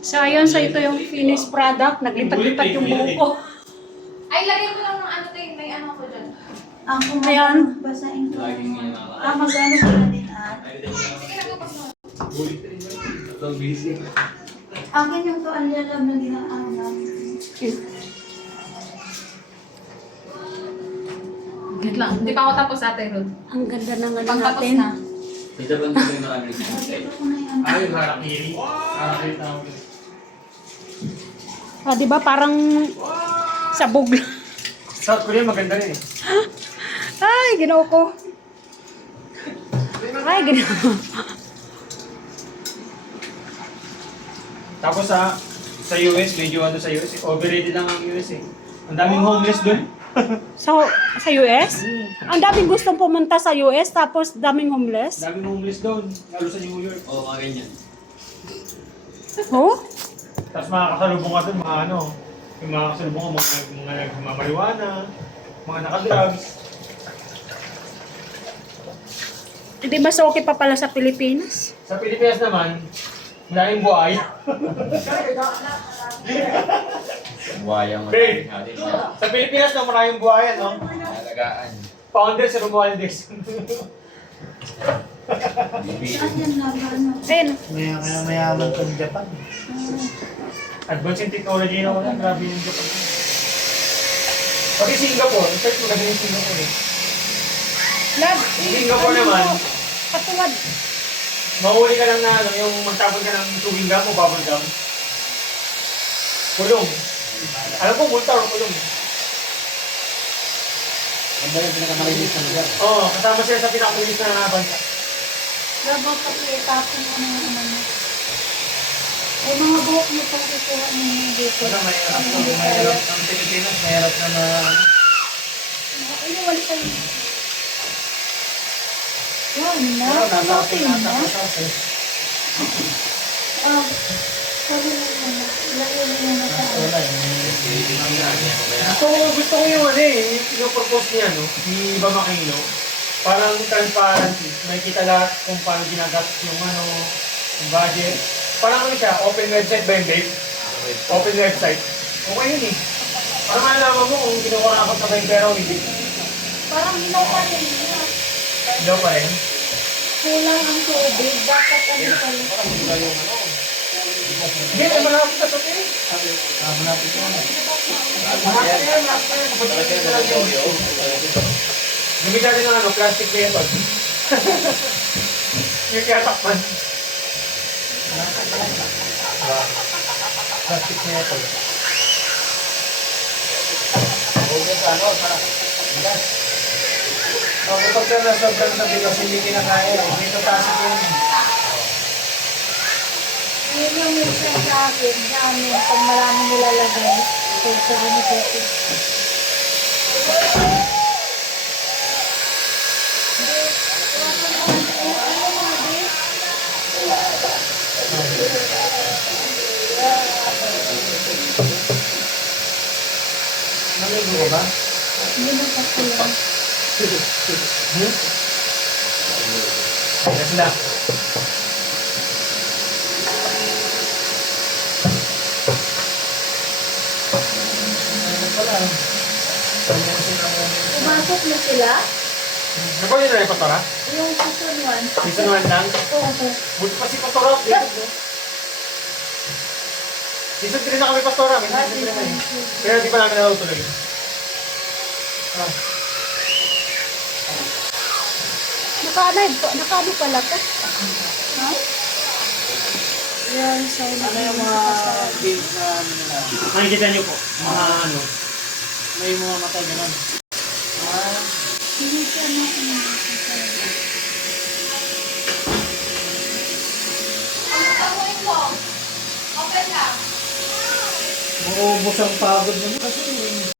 So, ayun. So, ito yung finished product. Naglipat-lipat yung buhok ko. Ay, lagyan mo lang ng ano tayo. May ano ko dyan. Kung Ayan. basahin ko. Laging yun ako. Magano pala din Sige, nagpapas mo. Akin yung tuwalya lang na ginaalam. Good lang. Hindi pa ako tapos, Ate Ruth. Ang ganda ng ano Pagtapos natin. na. Ito ba nito yung marami rin? Ito ko na yan. Ay, harakiri. Harakiri tawag. Ah, di ba parang sabog lang. South Korea maganda rin eh. Ay, ginawa ko. Ay, ginawa ko. Tapos sa US, medyo ano sa US, overrated lang ang US eh. Ang daming homeless doon. Sa US? Ang daming gustong pumunta sa US, tapos daming homeless. Daming homeless doon, lalo sa New York. Oo, mga ganyan. Oh? Tapos makakasalubong ka doon, mga ano, yung mga kasalubong ka, mga nagmamariwana, mga nakadrugs. Hindi ba so okay pa pala sa Pilipinas? Sa Pilipinas naman, maraming buhay. Buhayang Babe. natin. Sa Pilipinas na maraming buhay, no? Alagaan. Founder sa Romualdez. Saan yan na ba? Ano? Sen, Kaya mayaman kang Japan. Advanced in technology na wala, grabe yung Japan. Pati Singapore, in fact maganda yung Singapore eh. love, Singapore naman, katuwad. mahuli ka lang na ano, yung magtapon ka ng chewing gum o bubble gum. Kulong. Alam ko, multa or kulong. Ang ba yung pinakamalinis na lugar? Oo, kasama sila sa pinakalinis na bansa. Dapat pag-iitapon ko na yung ano mo. Ay, mga buhok mo pang kukuha mo dito. Wala, mahirap to. Mahirap ang Pilipinas, mahirap na na... Ay, wala kayo. Yan na. Nasa Okay ating na. nasa eh. Sabi mo na. Ilagay mo na sa Wala gusto ko yung ano eh, yung purpose niya, no? Ni Bama Aquino. Parang transparency. May kita lahat kung paano ginagastos yung ano, yung budget. Parang ano siya, open website ba yun, babe? Open website. Okay yun eh. Parang malalaman mo kung kinukurakot na ba yung pera o hindi. Parang ginawa pa rin niya. Daw pa rin. Kulang ang tubig. Dapat ano pala. Hindi, malapit na sa tayo. Malapit na yan. Malapit na yan. Gumit natin ng ano, plastic method. Yung kaya takpan. Plastic method. Okay, sa ano? Bigas. Kapag ka na sobrang sabi kasi hindi kinakaya, dito tasik yun. Yun yung minsan sa akin. Dami. Pag marami nilalagay. Kung sa ano sa akin. Naligo ka ba? Hindi na kasi yan. Yes na. Ano pala? Pumasok na sila. Ano yun na yung Patora? Yung season 1. Season 1 lang? Oo. Buti pa si Patora updated mo. Season 3 na kami Patora. May season 3 naman eh. Pero di pa namin natutuloy. Nakaano pala ka? Ha? Yan, so Ano yung mga games na ano nila? Makikita niyo po. Mga ano. May mga matay ganun. hindi siya na ano. Amuin mo. Open lang. Maubos ang pagod mo kasi